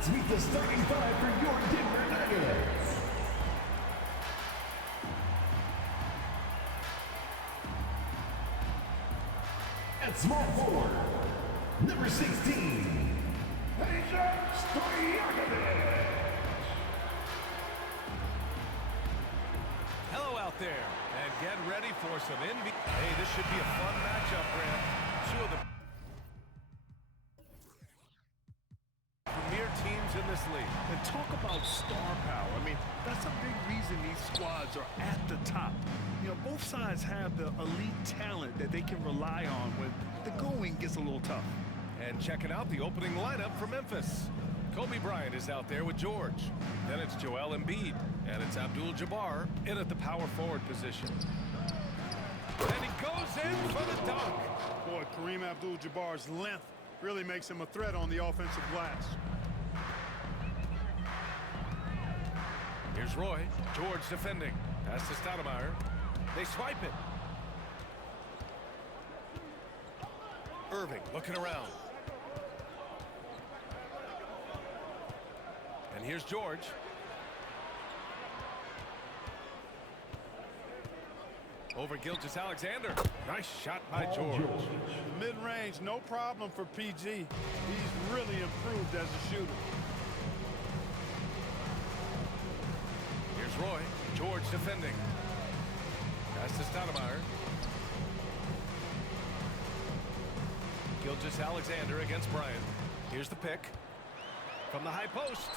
Let's meet the starting five for your Denver Nuggets. At small forward, number 16, Hello out there, and get ready for some NBA. Hey, this should be a fun matchup, Grant. Two of the premier teams in this league. And talk about star power. I mean, that's a big reason these squads are at the top. You know, both sides have the elite talent that they can rely on when the going gets a little tough. And checking out the opening lineup for Memphis. Kobe Bryant is out there with George. Then it's Joel Embiid. And it's Abdul-Jabbar in at the power forward position. And he goes in for the dunk. Boy, Kareem Abdul-Jabbar's length really makes him a threat on the offensive glass. Here's Roy. George defending. Pass to Stoudemire. They swipe it. Irving looking around. And here's George. Over Gilgeous-Alexander. Nice shot by George. The mid-range, no problem for PG. He's really improved as a shooter. Here's Roy. George defending. Pass to Stoudemire. Gilgeous-Alexander against Bryant. Here's the pick. From the high post.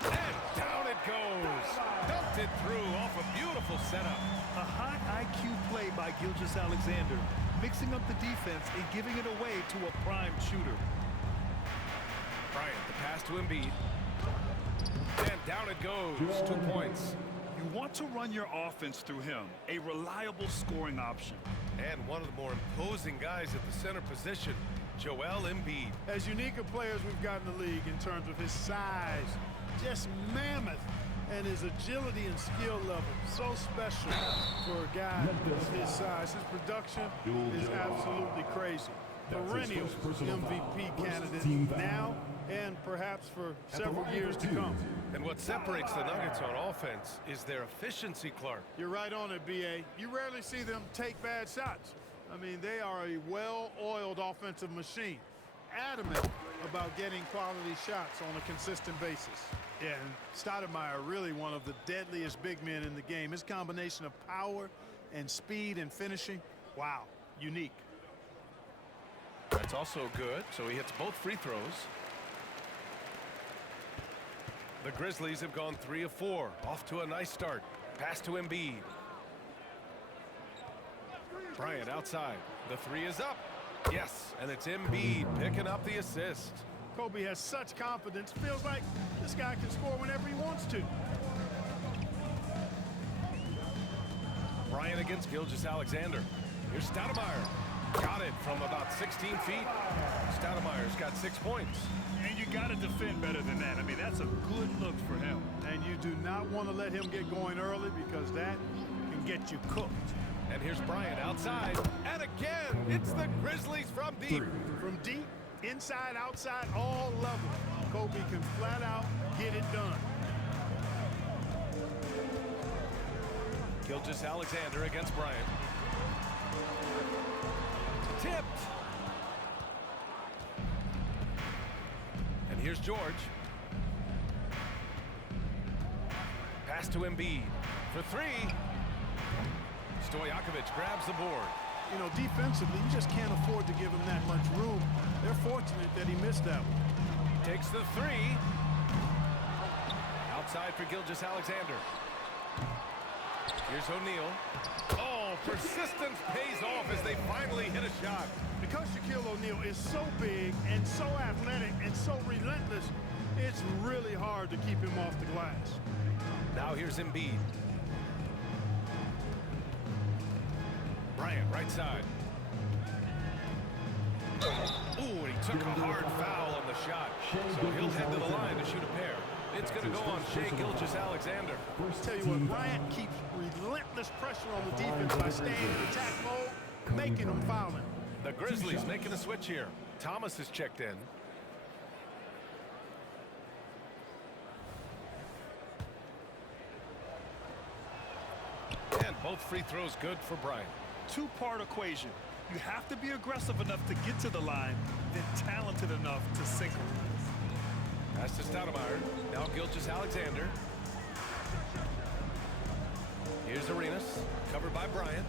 And down it goes. Dumped it through off a beautiful setup. A high IQ play by Gilgeous-Alexander, mixing up the defense and giving it away to a prime shooter. Bryant, the pass to Embiid. And down it goes. 2 points. You want to run your offense through him, a reliable scoring option. And one of the more imposing guys at the center position, Joel Embiid. As unique a player as we've got in the league in terms of his size, just mammoth, and his agility and skill level, so special for a guy of his size. His production is absolutely crazy. Perennial MVP candidate now and perhaps for several years to come. And what separates the Nuggets on offense is their efficiency, Clark. You're right on it, B.A. You rarely see them take bad shots. I mean, they are a well-oiled offensive machine, adamant about getting quality shots on a consistent basis. Yeah, and Stoudemire, really one of the deadliest big men in the game. His combination of power and speed and finishing, wow, unique. That's also good, so he hits both free throws. The Grizzlies have gone 3 of 4, off to a nice start. Pass to Embiid. Bryant outside. The 3 is up. Yes, and it's Embiid picking up the assist. Kobe has such confidence. Feels like this guy can score whenever he wants to. Bryant against Gilgeous-Alexander. Here's Stoudemire. Got it from about 16 feet. Stoudemire's got 6 points. And you got to defend better than that. I mean, that's a good look for him. And you do not want to let him get going early because that can get you cooked. And here's Bryant outside. And again, it's the Grizzlies from deep. From deep, inside, outside, all levels. Kobe can flat out get it done. Gilgeous-Alexander against Bryant. Tipped. And here's George. Pass to Embiid for 3. Stojakovic grabs the board. You know, defensively, you just can't afford to give him that much room. They're fortunate that he missed that one. Takes the 3. Outside for Gilgeous-Alexander. Here's O'Neal. Oh, persistence pays off as they finally hit a shot. Because Shaquille O'Neal is so big and so athletic and so relentless, it's really hard to keep him off the glass. Now here's Embiid. Bryant, right side. Ooh, and he took a hard foul on the shot. So he'll head to the line to shoot a pair. It's going to go on Shai Gilgeous-Alexander. Tell you what, Bryant keeps relentless pressure on the defense by staying in attack mode, making them foul him. The Grizzlies making a switch here. Thomas is checked in. Both free throws good for Bryant. Two-part equation. You have to be aggressive enough to get to the line, then talented enough to sink them. Pass to Stoudemire. Now Gilgeous-Alexander. Here's Arenas, covered by Bryant.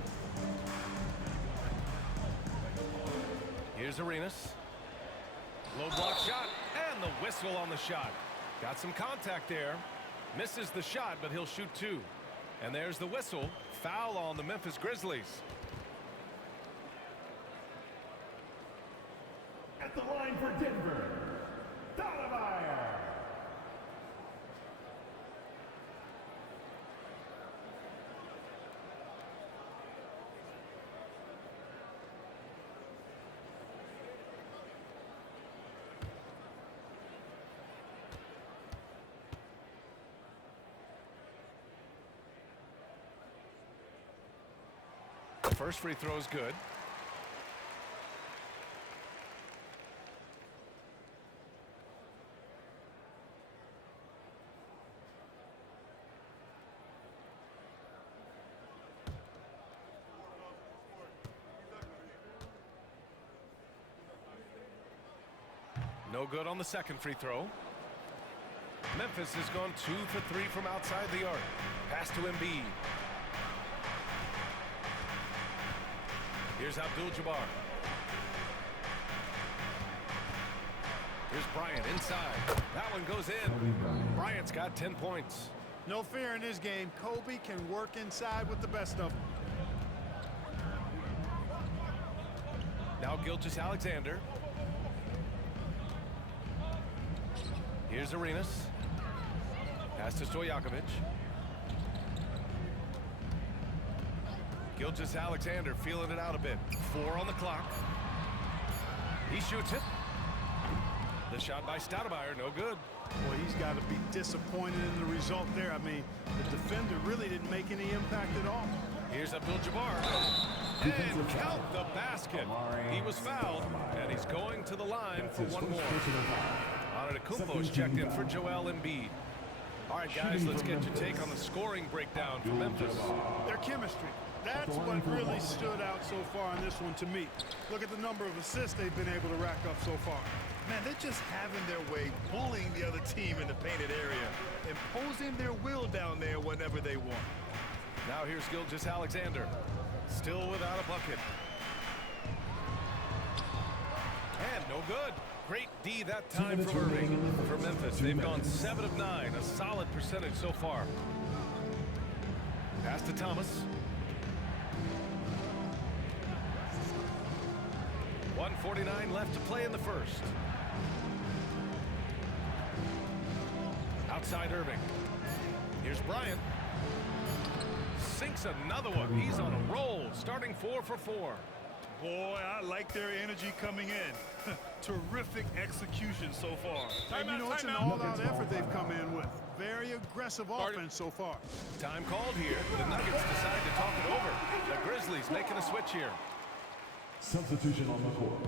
Here's Arenas. Low block shot, and the whistle on the shot. Got some contact there. Misses the shot, but he'll shoot two. And there's the whistle. Foul on the Memphis Grizzlies. At the line for Denver, Stoudemire. First free throw is good. No good on the second free throw. Memphis has gone 2 for 3 from outside the arc. Pass to Embiid. Here's Abdul-Jabbar. Here's Bryant inside. That one goes in. Bryant's got 10 points. No fear in this game. Kobe can work inside with the best of them. Now Gilgeous-Alexander. Here's Arenas. Pass to Stojakovic. Gilgeous-Alexander feeling it out a bit. 4 on the clock. He shoots it. The shot by Stoudemire, no good. Boy, he's got to be disappointed in the result there. I mean, the defender really didn't make any impact at all. Here's Abdul-Jabbar. And count the basket. He was fouled, and he's going to the line for one more. Antetokounmpo's checked in for Joel Embiid. All right, guys, let's get your take on the scoring breakdown for Memphis. Their chemistry. That's what really stood out so far in this one to me. Look at the number of assists they've been able to rack up so far. Man, they're just having their way, bullying the other team in the painted area, imposing their will down there whenever they want. Now here's Gilgeous-Alexander. Still without a bucket. And no good. Great D that time from Irving. For Memphis, they've gone 7 of 9, a solid percentage so far. Pass to Thomas. 1:49 left to play in the first. Outside Irving. Here's Bryant. Sinks another one. He's on a roll, starting 4 for 4. Boy, I like their energy coming in. Terrific execution so far. And you know, it's an all-out effort they've come in with. Very aggressive offense so far. Time called here. The Nuggets decide to talk it over. The Grizzlies making a switch here. Substitution on the court.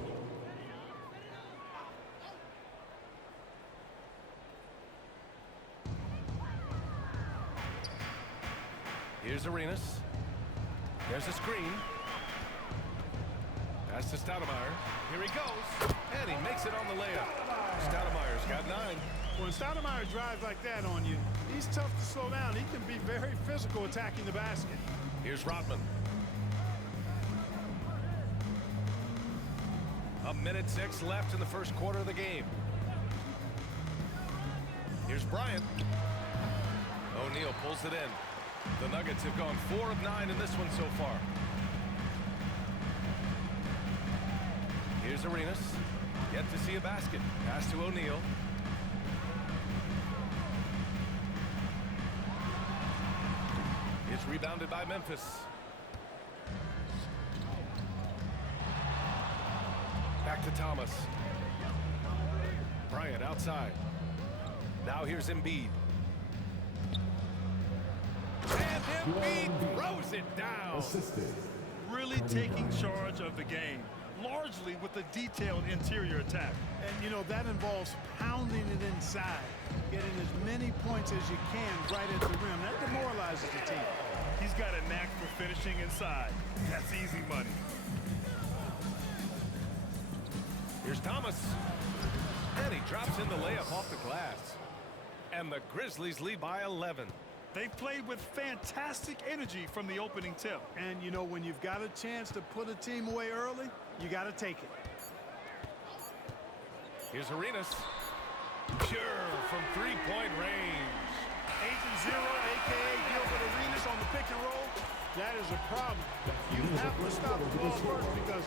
Here's Arenas. There's a screen. Pass to Stoudemire. Here he goes. And he makes it on the layup. Stoudemire's got 9. When Stoudemire drives like that on you, he's tough to slow down. He can be very physical attacking the basket. Here's Rodman. 1:06 left in the first quarter of the game. Here's Bryant. O'Neal pulls it in. The Nuggets have gone 4 of 9 in this one so far. Here's Arenas. Yet to see a basket. Pass to O'Neal. It's rebounded by Memphis. Back to Thomas. Bryant outside. Now here's Embiid. And Embiid throws it down. Assisted. Really taking charge of the game, largely with a detailed interior attack. And, you know, that involves pounding it inside, getting as many points as you can right at the rim. That demoralizes the team. He's got a knack for finishing inside. That's easy money. Here's Thomas. And he drops in the layup off the glass. And the Grizzlies lead by 11. They've played with fantastic energy from the opening tip. And, you know, when you've got a chance to put a team away early, you got to take it. Here's Arenas. Pure from three-point range. 8-0, a.k.a. Gilbert Arenas on the pick and roll. That is a problem. You have to stop the ball first because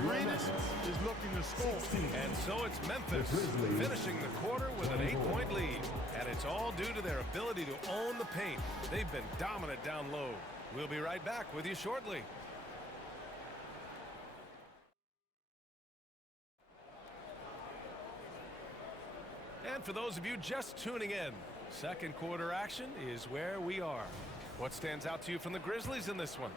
Arenas is looking to score. And so it's Memphis finishing the quarter with an 8-point lead. And it's all due to their ability to own the paint. They've been dominant down low. We'll be right back with you shortly. And for those of you just tuning in, second quarter action is where we are. What stands out to you from the Grizzlies in this one?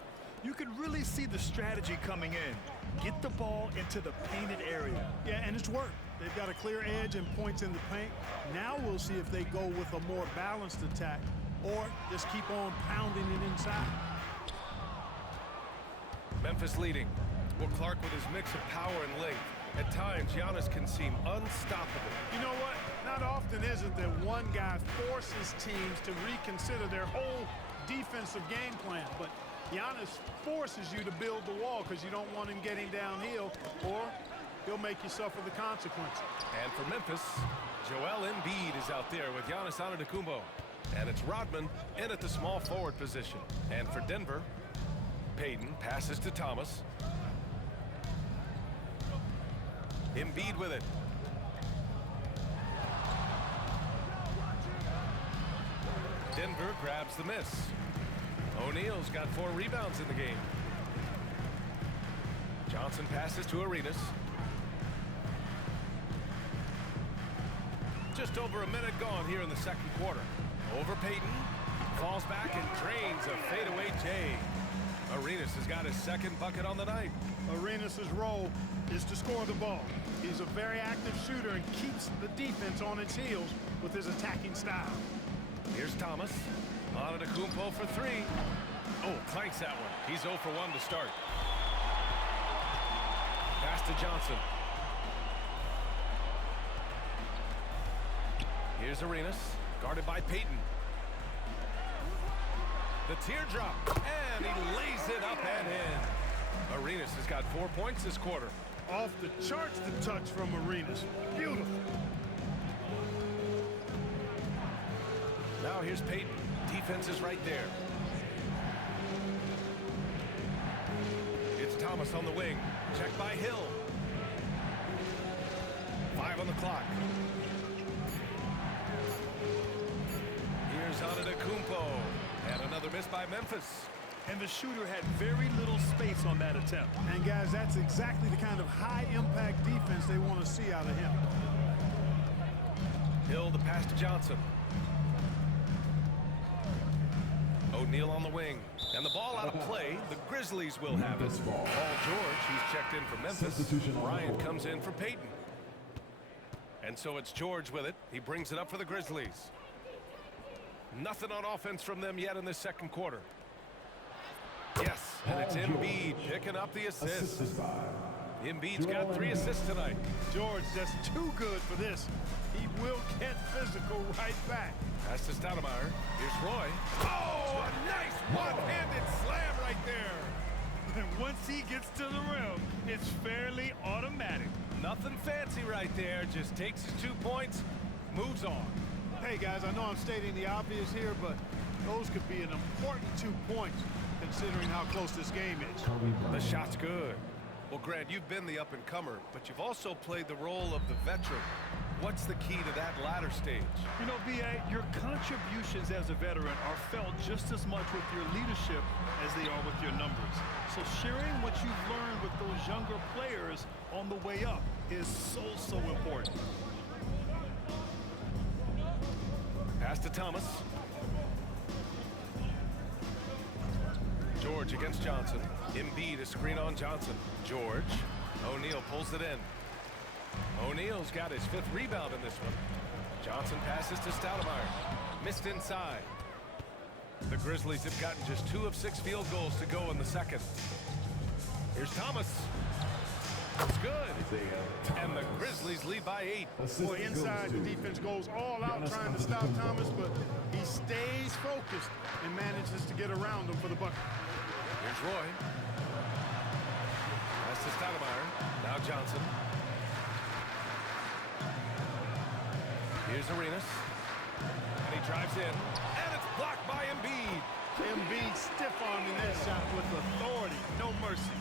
You can really see the strategy coming in. Get the ball into the painted area. Yeah, and it's worked. They've got a clear edge and points in the paint. Now we'll see if they go with a more balanced attack or just keep on pounding it inside. Memphis leading. Will Clark with his mix of power and length. At times, Giannis can seem unstoppable. You know what? Not often is it that one guy forces teams to reconsider their whole defensive game plan, but Giannis forces you to build the wall because you don't want him getting downhill, or he'll make you suffer the consequences. And for Memphis, Joel Embiid is out there with Giannis Antetokounmpo. And it's Rodman in at the small forward position. And for Denver, Payton passes to Thomas. Embiid with it. Denver grabs the miss. O'Neal's got 4 rebounds in the game. Johnson passes to Arenas. Just over a minute gone here in the second quarter. Over Payton. Falls back and drains a fadeaway J. Arenas has got his second bucket on the night. Arenas' role is to score the ball. He's a very active shooter and keeps the defense on its heels with his attacking style. Here's Thomas. Antetokounmpo for 3. Oh, clanks that one. He's 0 for 1 to start. Pass to Johnson. Here's Arenas, guarded by Payton. The teardrop, and he lays it up and in. Arenas has got 4 points this quarter. Off the charts, the touch from Arenas. Beautiful. Now here's Payton. Defense is right there. It's Thomas on the wing. Checked by Hill. 5 on the clock. Here's Antetokounmpo. And another miss by Memphis. And the shooter had very little space on that attempt. And guys, that's exactly the kind of high-impact defense they want to see out of him. Hill, the pass to Johnson. O'Neal on the wing. And the ball out of play. The Grizzlies will have it. Paul George, who's checked in for Memphis. Ryan comes in for Payton. And so it's George with it. He brings it up for the Grizzlies. Nothing on offense from them yet in this second quarter. Yes, and it's Embiid picking up the assist. Embiid's got 3 assists tonight. George just too good for this. He will get physical right back. Pass to Stoudemire. Here's Roy. Oh, a nice one-handed slam right there. And once he gets to the rim, it's fairly automatic. Nothing fancy right there. Just takes his 2 points, moves on. Hey, guys, I know I'm stating the obvious here, but those could be an important 2 points considering how close this game is. The shot's good. Well, Grant, you've been the up-and-comer, but you've also played the role of the veteran. What's the key to that latter stage? You know, B.A., your contributions as a veteran are felt just as much with your leadership as they are with your numbers. So sharing what you've learned with those younger players on the way up is so important. Pass to Thomas. George against Johnson. Embiid a screen on Johnson. George. O'Neal pulls it in. O'Neal's got his 5th rebound in this one. Johnson passes to Stoudemire. Missed inside. The Grizzlies have gotten just 2 of 6 field goals to go in the second. Here's Thomas. It's good. And the Grizzlies lead by 8. Boy, inside the defense goes all out trying to stop Thomas, but he stays focused and manages to get around him for the bucket. Here's Roy. That's to Stoudemire. Now Johnson. Here's Arenas. And he drives in. And it's blocked by Embiid. Embiid stiff-arming that shot with authority. No mercy.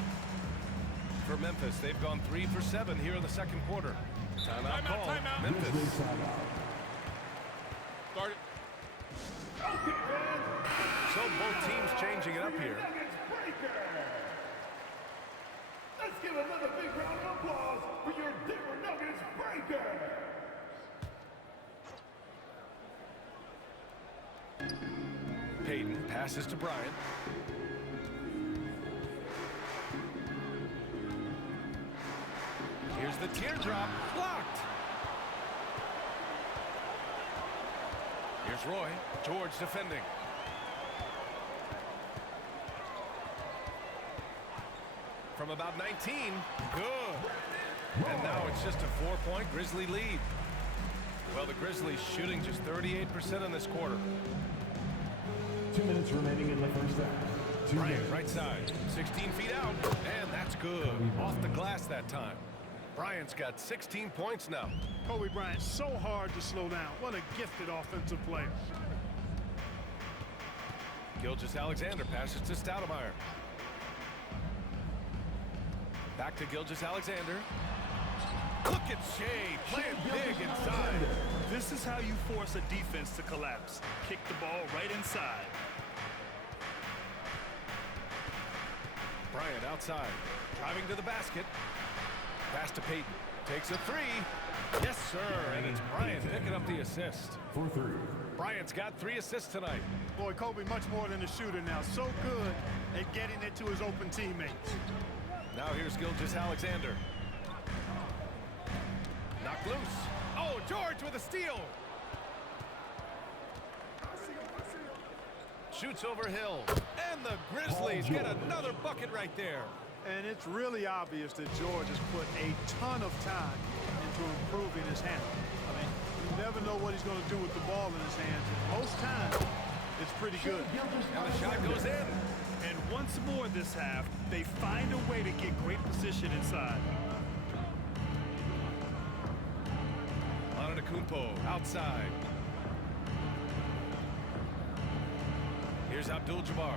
For Memphis, they've gone 3 for 7 here in the second quarter. Timeout call. Timeout. Memphis. Start it. So both teams changing it up here. Let's give another big round of applause for your Denver Nuggets breaker. Payton passes to Bryant. Here's the teardrop. Blocked. Here's Roy. George defending. From about 19. Good. And now it's just a 4-point Grizzly lead. Well, the Grizzlies shooting just 38% in this quarter. 2 minutes remaining in the first half. Bryant, right side. 16 feet out. And that's good. Off the glass that time. Bryant's got 16 points now. Kobe Bryant, so hard to slow down. What a gifted offensive player. Gilgeous-Alexander passes to Stoudemire. Back to Gilgeous-Alexander. Look at Shea playing big inside. This is how you force a defense to collapse. Kick the ball right inside. Bryant outside, driving to the basket. Pass to Payton. Takes a 3. Yes, sir. And it's Bryant picking up the assist. For 3. Bryant's got 3 assists tonight. Boy, Kobe much more than a shooter now. So good at getting it to his open teammates. Now here's Gilgeous-Alexander. Knocked loose. Oh, George with a steal. Shoots over Hill. And the Grizzlies get another bucket right there. And it's really obvious that George has put a ton of time into improving his handle. I mean, you never know what he's going to do with the ball in his hands. Most times, it's pretty good. And the shot goes in. And once more this half, they find a way to get great position inside. Antetokounmpo outside. Here's Abdul-Jabbar.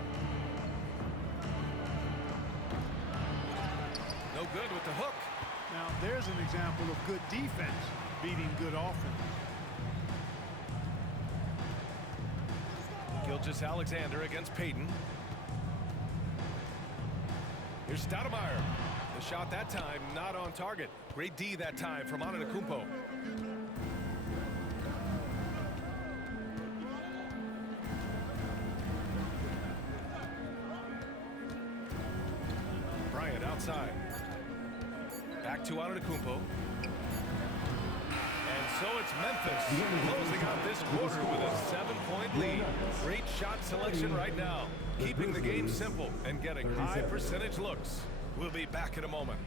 No good with the hook. Now, there's an example of good defense beating good offense. Gilgeous-Alexander against Payton. Here's Stoudemire. The shot that time not on target. Great D that time from Antetokounmpo. Bryant outside. Back to Antetokounmpo. And so it's Memphis closing out this quarter with a 7-point lead. Great shot selection right now, keeping the game simple and getting high percentage looks. We'll be back in a moment.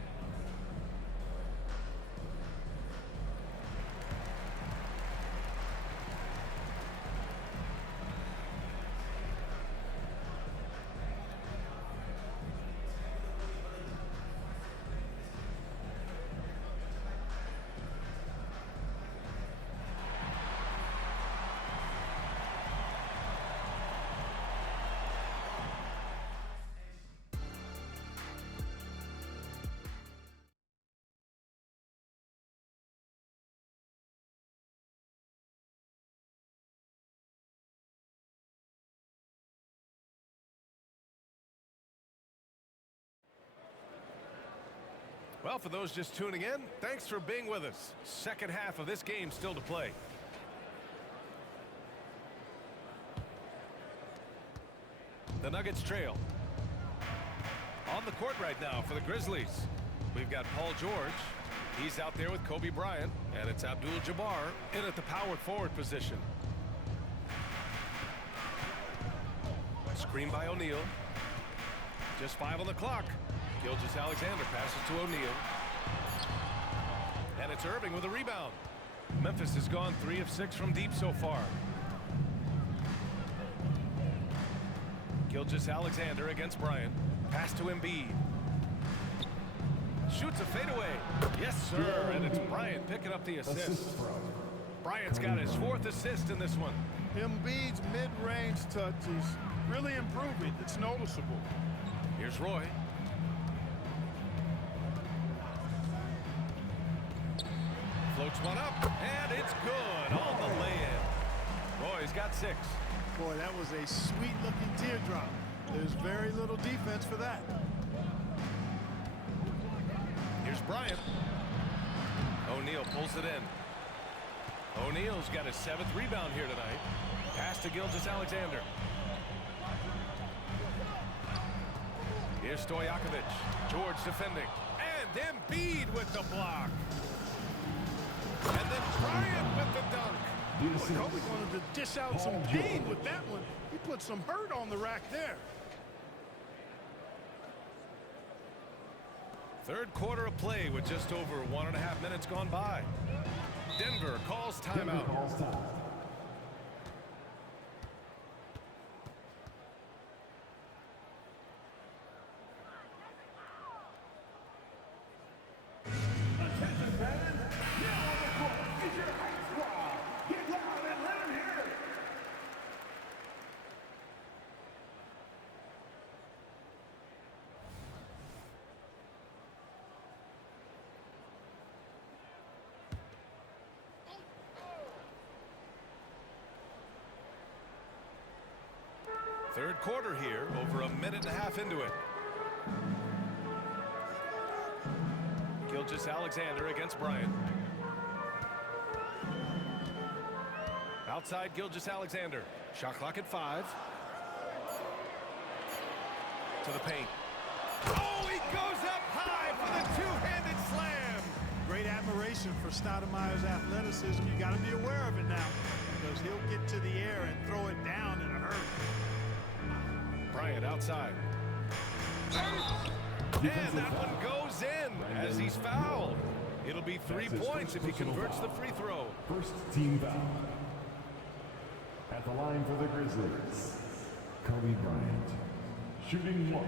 Well, for those just tuning in, thanks for being with us. Second half of this game still to play. The Nuggets trail. On the court right now for the Grizzlies. We've got Paul George. He's out there with Kobe Bryant. And it's Abdul-Jabbar in at the power forward position. Screen by O'Neal. Just 5 on the clock. Gilgeous-Alexander passes to O'Neal. And it's Irving with a rebound. Memphis has gone 3 of 6 from deep so far. Gilgeous-Alexander against Bryant. Pass to Embiid. Shoots a fadeaway. Yes, sir. And it's Bryant picking up the assist. Bryant's got his 4th assist in this one. Embiid's mid-range touch is really improving. It's noticeable. Here's Roy. Floats one up, and it's good on the lay-in. Roy's got 6. Boy, that was a sweet-looking teardrop. There's very little defense for that. Here's Bryant. O'Neal pulls it in. O'Neal's got his 7th rebound here tonight. Pass to Gilgeous-Alexander. Here's Stojakovic. George defending. And Embiid with the block. And then Bryant with the dunk. Boy, Kobe wanted to dish out some pain with that one. He put some hurt on the rack there. Third quarter of play with just over 1.5 minutes gone by. Denver calls timeout. Attention fans, now on the court is your hype squad. Get loud and let them hear it. Third quarter here, over 1.5 minutes into it. Gilgeous-Alexander against Bryant. Outside Gilgeous-Alexander. Shot clock at 5. To the paint. Oh, he goes up high for the two-handed slam. Great admiration for Stoudemire's athleticism. You got to be aware of it now, because he'll get to the air and throw it down in a hurry. Bryant outside. And that one goes in as he's fouled. It'll be 3 points if he converts the free throw. First team foul. At the line for the Grizzlies, Kobe Bryant. Shooting 1.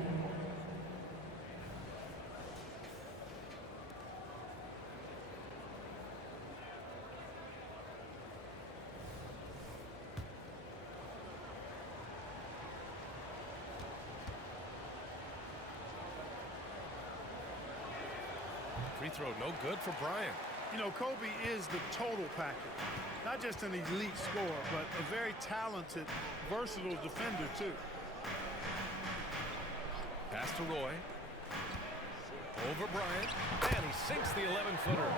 Free throw no good for Bryant. You know, Kobe is the total package. Not just an elite scorer, but a very talented, versatile defender, too. Pass to Roy. Over Bryant. And he sinks the 11-footer.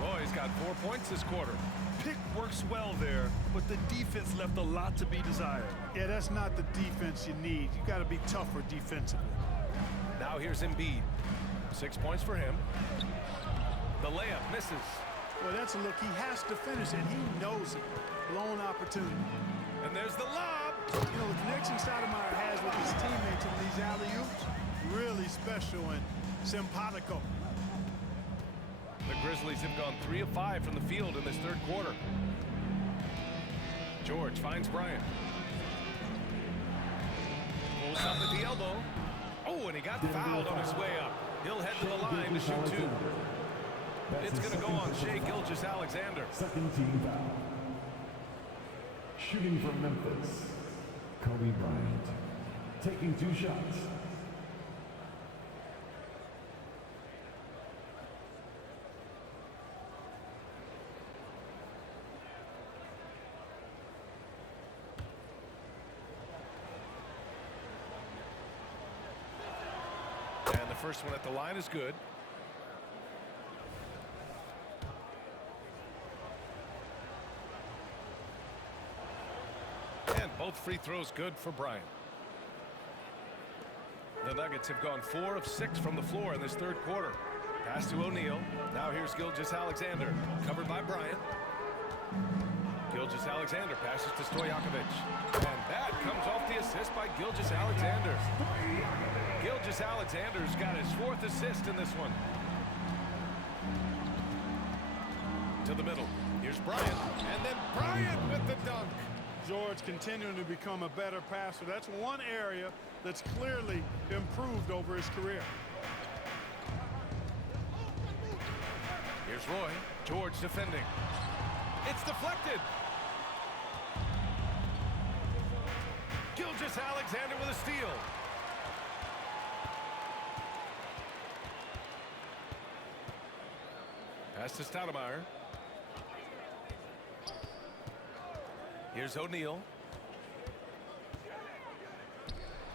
Roy's got 4 points this quarter. Pick works well there, but the defense left a lot to be desired. Yeah, that's not the defense you need. You got to be tougher defensively. Now here's Embiid. 6 points for him. The layup misses. Well, that's a look. He has to finish, and he knows it. Blown opportunity. And there's the lob. You know, the connection Stoudemire has with his teammates in these alley-oops, really special and simpatico. The Grizzlies have gone 3 of 5 from the field in this third quarter. George finds Bryant. Pulls up at the elbow. Oh, and he got fouled on his way up. He'll head to the line to shoot 2. It's going to go on Shai Gilgeous-Alexander. Second team foul. Shooting for Memphis, Kobe Bryant. Taking 2 shots. And the first one at the line is good. And both free throws good for Bryant. The Nuggets have gone 4 of 6 from the floor in this third quarter. Pass to O'Neal. Now here's Gilgeous-Alexander. Covered by Bryant. Gilgeous-Alexander passes to Stojakovic. And that comes off the assist by Gilgeous-Alexander. Gilgeous-Alexander's got his 4th assist in this one. To the middle. Here's Bryant. And then Bryant with the dunk. George continuing to become a better passer. That's one area that's clearly improved over his career. Here's Roy. George defending. It's deflected. Gilgeous-Alexander with a steal. Pass to Stoudemire. Here's O'Neal.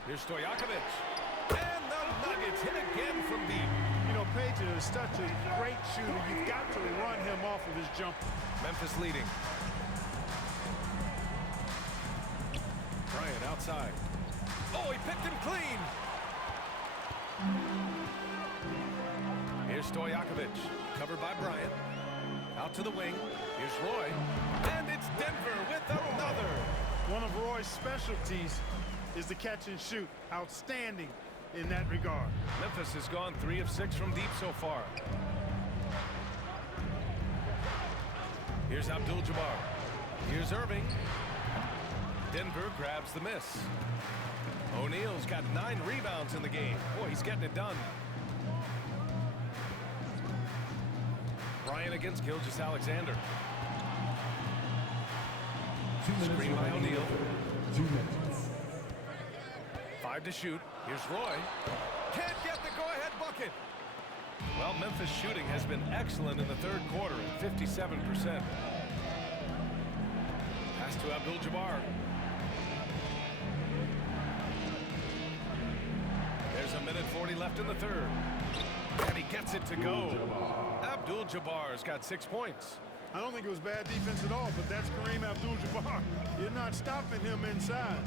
Here's Stojakovic. And the Nuggets hit again from deep. You know, Page is such a great shooter. You've got to run him off of his jumper. Memphis leading. Bryant outside. Oh, he picked him clean. Here's Stojakovic, covered by Bryant. Out to the wing. Here's Roy. And it's Denver with another. One of Roy's specialties is the catch and shoot. Outstanding in that regard. Memphis has gone 3 of 6 from deep so far. Here's Abdul-Jabbar. Here's Irving. Denver grabs the miss. O'Neal's got 9 rebounds in the game. Boy, he's getting it done. Bryant against Gilgeous-Alexander. Screen by O'Neal. 2 minutes. 5 to shoot. Here's Roy. Can't get the go-ahead bucket. Well, Memphis shooting has been excellent in the 3rd quarter at 57%. Pass to Abdul-Jabbar. There's a minute 40 left in the 3rd. And he gets it to go. Abdul-Jabbar's got 6 points. I don't think it was bad defense at all, but that's Kareem Abdul-Jabbar. You're not stopping him inside.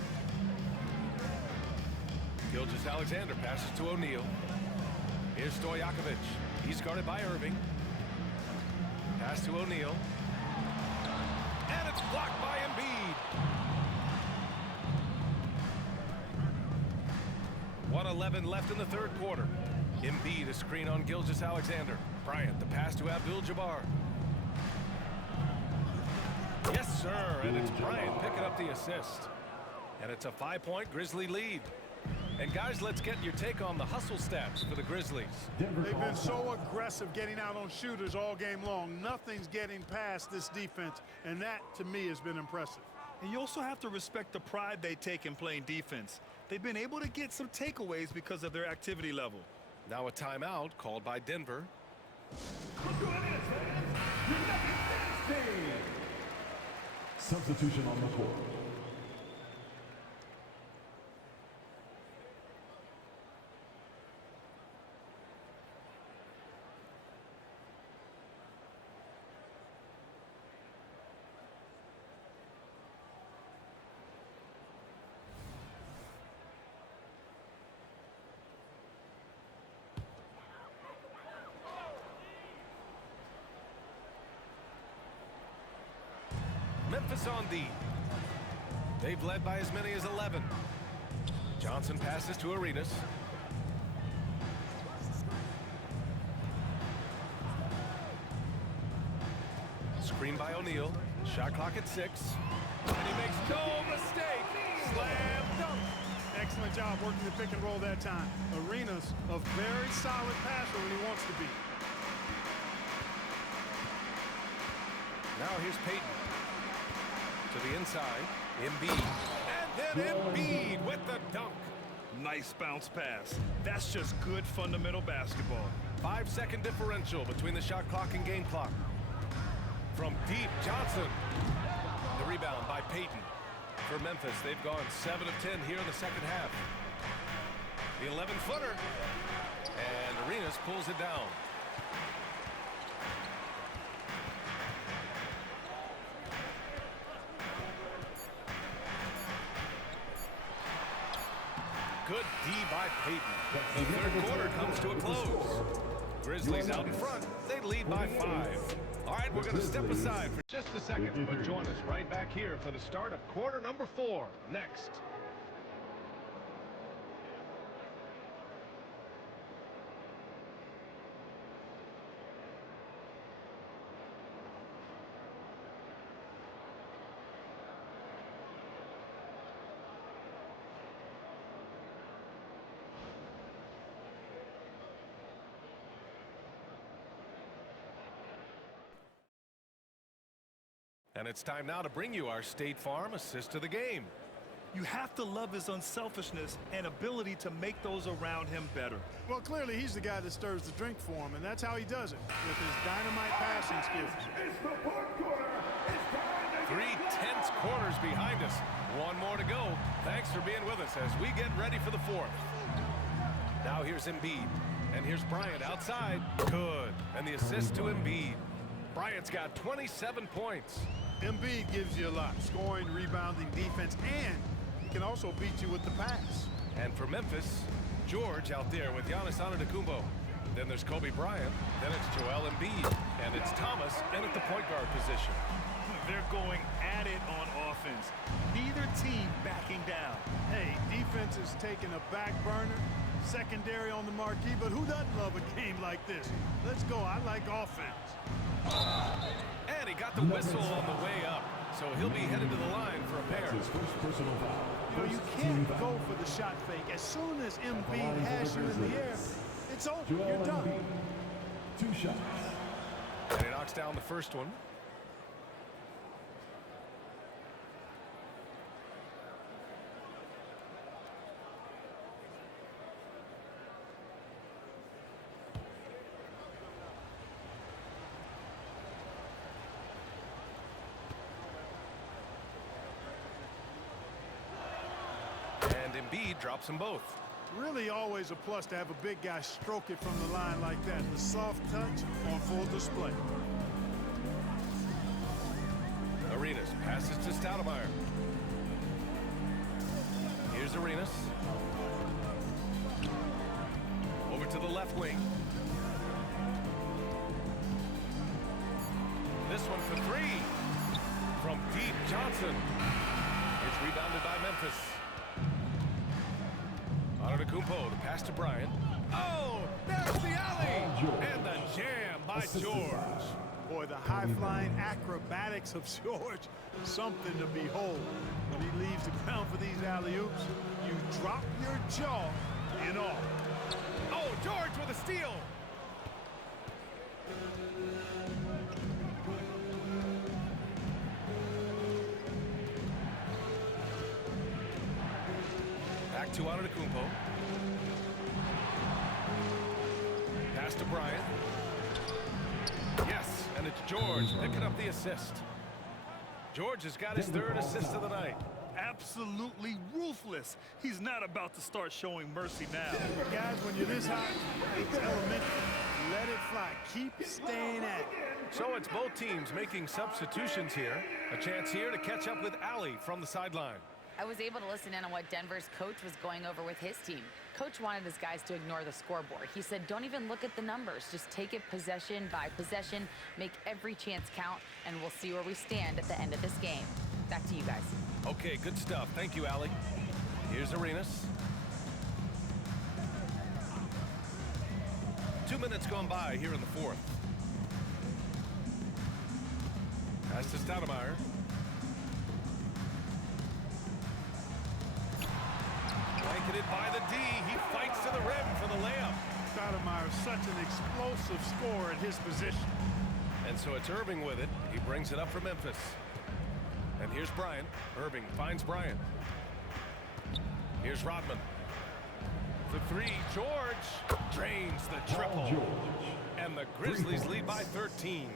Gilgeous-Alexander passes to O'Neal. Here's Stojakovic. He's guarded by Irving. Pass to O'Neal. And it's blocked by Embiid. 1:11 left in the 3rd quarter. Embiid a screen on Gilgeous-Alexander. Bryant the pass to Abdul-Jabbar. Yes, sir. And it's Bryant picking up the assist. And it's a 5-point Grizzly lead. And guys, let's get your take on the hustle stats for the Grizzlies. They've been so aggressive getting out on shooters all game long. Nothing's getting past this defense, and that, to me, has been impressive. And you also have to respect the pride they take in playing defense. They've been able to get some takeaways because of their activity level. Now a timeout called by Denver. Substitution on the court. Memphis on D. They've led by as many as 11. Johnson passes to Arenas. Screen by O'Neal. Shot clock at 6. And he makes no mistake. Slam dunk. Excellent job working the pick and roll that time. Arenas, a very solid passer when he wants to be. Now here's Payton. To the inside. Embiid. And then Embiid with the dunk. Nice bounce pass. That's just good fundamental basketball. 5-second differential between the shot clock and game clock. From deep, Johnson. The rebound by Payton. For Memphis, they've gone 7 of 10 here in the second half. The 11-footer. And Arenas pulls it down. Good D by Payton. The third quarter comes to a close. Grizzlies out in front. They lead by 5. All right, we're going to step aside for just a second, but join us right back here for the start of quarter number 4. Next. And it's time now to bring you our State Farm assist of the game. You have to love his unselfishness and ability to make those around him better. Well, clearly he's the guy that stirs the drink for him, and that's how he does it, with his dynamite passing skills. It's the fourth quarter. It's time to 3 tense quarters behind us. One more to go. Thanks for being with us as we get ready for the 4th. Now here's Embiid. And here's Bryant outside. Good. And the assist to Embiid. Bryant's got 27 points. Embiid gives you a lot, scoring, rebounding, defense, and he can also beat you with the pass. And for Memphis, George out there with Giannis Antetokounmpo. Then there's Kobe Bryant. Then it's Joel Embiid. And it's Thomas in at the point guard position. They're going at it on offense. Neither team backing down. Hey, defense is taking a back burner, secondary on the marquee, but who doesn't love a game like this? Let's go. I like offense. And he got the whistle on the way up. So he'll be headed to the line for a pair. His first personal foul. You know, you can't go for the shot fake. As soon as Embiid has you in the air, it's over. Joel You're done. Embiid. 2 shots. And he knocks down the first one. And Embiid drops them both. Really always a plus to have a big guy stroke it from the line like that. The soft touch on full display. Arenas passes to Stoudemire. Here's Arenas. Over to the left wing. This one for 3. From deep, Johnson. It's rebounded by Memphis. Antetokounmpo, the pass to Bryant. Oh, there's the alley! And the jam by George. Boy, the high-flying acrobatics of George, something to behold. When he leaves the ground for these alley-oops, you drop your jaw in awe. Oh, George with a steal. Back to Antetokounmpo. Pass to Bryant. Yes, and it's George picking up the assist. George has got his 3rd assist of the night. Absolutely ruthless. He's not about to start showing mercy now. Guys, when you're this hot, it's elementary. Let it fly. Keep staying at it. So it's both teams making substitutions here. A chance here to catch up with Allie from the sideline. I was able to listen in on what Denver's coach was going over with his team. Coach wanted his guys to ignore the scoreboard. He said, don't even look at the numbers. Just take it possession by possession, make every chance count, and we'll see where we stand at the end of this game. Back to you guys. Okay, good stuff. Thank you, Allie. Here's Arenas. 2 minutes gone by here in the 4th. Pass to Stoudemire. Blanketed by the D. He fights to the rim for the layup. Stoudemire is such an explosive scorer at his position. And so it's Irving with it. He brings it up for Memphis. And here's Bryant. Irving finds Bryant. Here's Rodman. The 3. George drains the triple. And the Grizzlies lead by 13.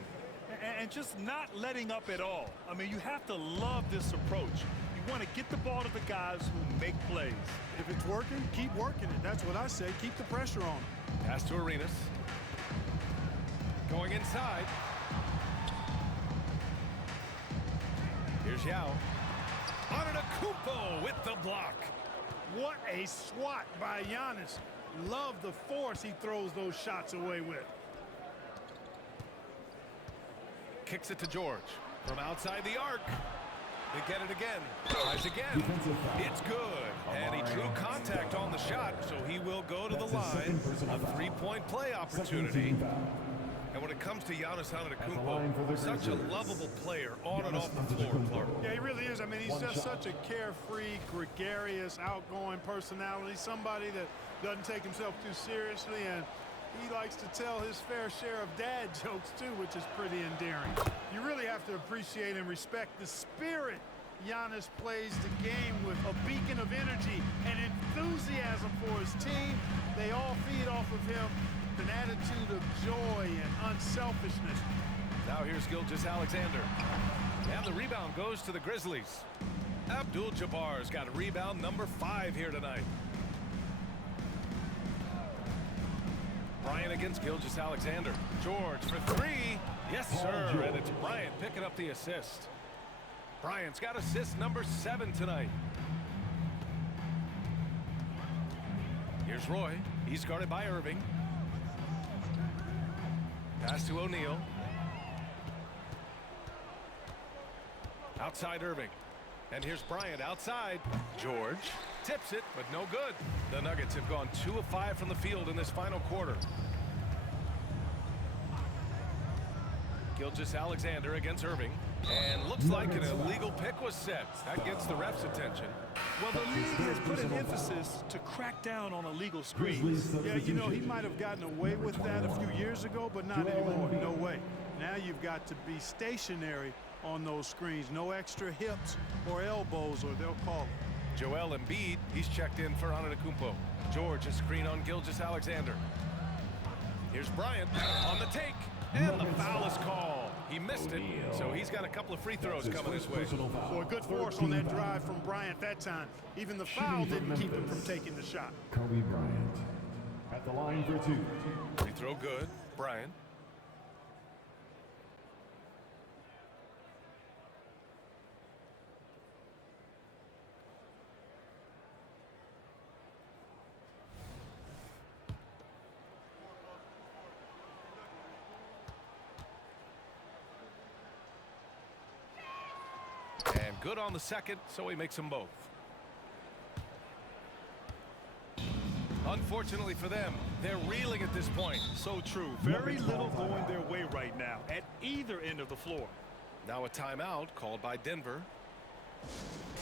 And just not letting up at all. I mean, you have to love this approach. You want to get the ball to the guys who make plays. If it's working, keep working it. That's what I say. Keep the pressure on him. Pass to Arenas. Going inside. Here's Yao. Antetokounmpo with the block. What a swat by Giannis. Love the force he throws those shots away with. kicks it to George. From outside the arc. They get it again. Tries again. It's good. And he drew contact on the shot, so he will go to the line. A three-point play opportunity. And when it comes to Giannis Antetokounmpo, such a lovable player on and off the floor, Clark. Yeah, he really is. I mean, he's just such a carefree, gregarious, outgoing personality. Somebody that doesn't take himself too seriously, and he likes to tell his fair share of dad jokes, too, which is pretty endearing. You really have to appreciate and respect the spirit Giannis plays the game with, a beacon of energy and enthusiasm for his team. They all feed off of him, an attitude of joy and unselfishness. Now here's Gilgeous-Alexander. And the rebound goes to the Grizzlies. Abdul-Jabbar's got rebound number 5 here tonight. Bryant against Gilgeous-Alexander. George for 3. Yes, sir. And it's Bryant picking up the assist. Bryant's got assist number 7 tonight. Here's Roy. He's guarded by Irving. Pass to O'Neal. Outside Irving. And here's Bryant outside. George tips it, but no good. The Nuggets have gone 2 of 5 from the field in this final quarter. Gilgeous-Alexander against Irving. And looks like an illegal pick was set. That gets the ref's attention. Well, the league has put an emphasis to crack down on illegal screens. Yeah, you know, he might have gotten away with that a few years ago, but not anymore. No way. Now you've got to be stationary on those screens. No extra hips or elbows, or they'll call it. Joel Embiid, he's checked in for Antetokounmpo. George, a screen on Gilgeous-Alexander. Here's Bryant on the take. And the foul is called. He missed it, so he's got a couple of free throws coming his way. Boy, good force on that drive from Bryant that time. Even the foul didn't keep him from taking the shot. Kobe Bryant at the line for 2. Free throw good. Bryant. And good on the second, so he makes them both. Unfortunately for them, they're reeling at this point. So true. Very little going their way right now at either end of the floor. Now a timeout called by Denver.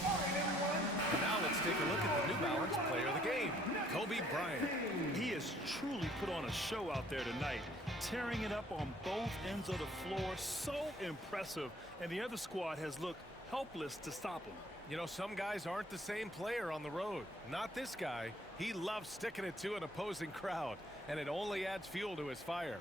Now let's take a look at the New Balance player of the game, Kobe Bryant. He has truly put on a show out there tonight, tearing it up on both ends of the floor. So impressive, and the other squad has looked helpless to stop him. You know, some guys aren't the same player on the road. Not this guy. He loves sticking it to an opposing crowd, and it only adds fuel to his fire.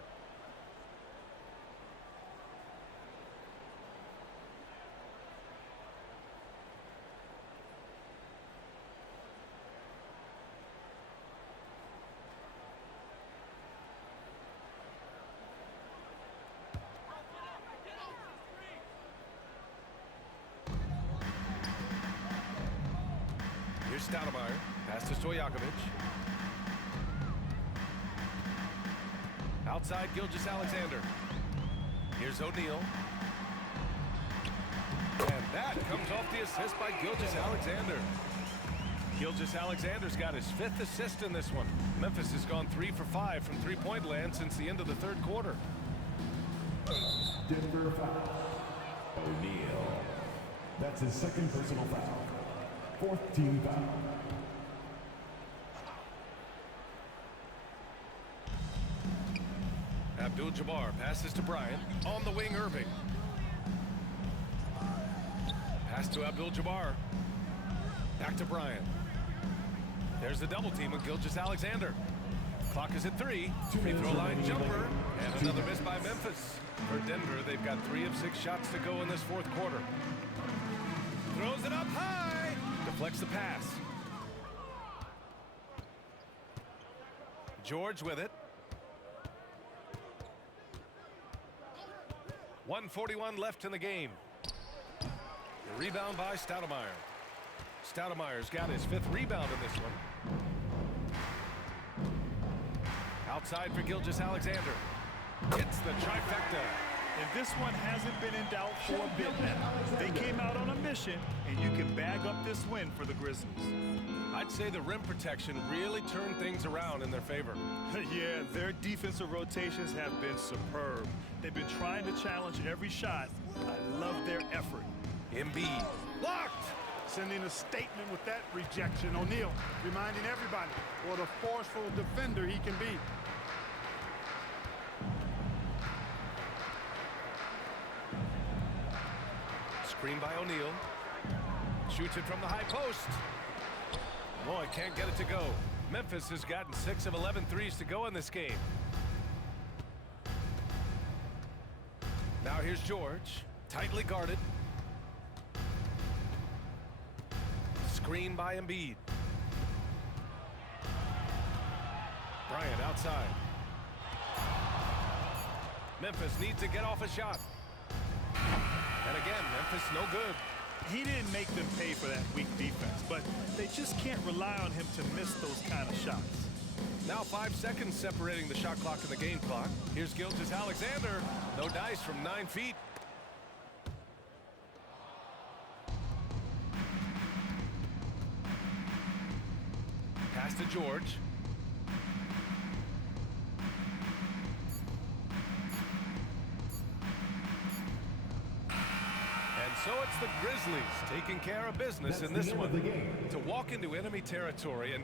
Here's Stoudemire. Pass to Stojakovic. Outside Gilgeous-Alexander. Here's O'Neal. And that comes off the assist by Gilgeous-Alexander. Gilgeous-Alexander's got his 5th assist in this one. Memphis has gone 3 for 5 from three-point land since the end of the 3rd quarter. Denver foul. O'Neal. That's his 2nd personal foul. 4th team foul. Abdul-Jabbar passes to Bryant. On the wing, Irving. Pass to Abdul-Jabbar. Back to Bryant. There's the double team with Gilgeous-Alexander. Clock is at 3. Free throw line jumper. And another miss by Memphis. For Denver, they've got 3 of 6 shots to go in this 4th quarter. Throws it up high. Deflects the pass. George with it. 1:41 left in the game. The rebound by Stoudemire. Stoudemire's got his 5th rebound in this one. Outside for Gilgeous-Alexander. Hits the trifecta. And This one hasn't been in doubt for a bit now. They came out on a mission, and you can bag up this win for the Grizzlies. I'd say the rim protection really turned things around in their favor. Yeah, their defensive rotations have been superb. They've been trying to challenge every shot. I love their effort. Embiid blocked. Sending a statement with that rejection. O'Neal reminding everybody what a forceful defender he can be. Screen by O'Neal. Shoots it from the high post. Boy, can't get it to go. Memphis has gotten 6 of 11 threes to go in this game. Now here's George. Tightly guarded. Screen by Embiid. Bryant outside. Memphis needs to get off a shot. And again, Memphis no good. He didn't make them pay for that weak defense, but they just can't rely on him to miss those kind of shots. Now 5 seconds separating the shot clock and the game clock. Here's Gilgeous-Alexander. No dice from 9 feet. Pass to George. So it's the Grizzlies taking care of business in this one. To walk into enemy territory and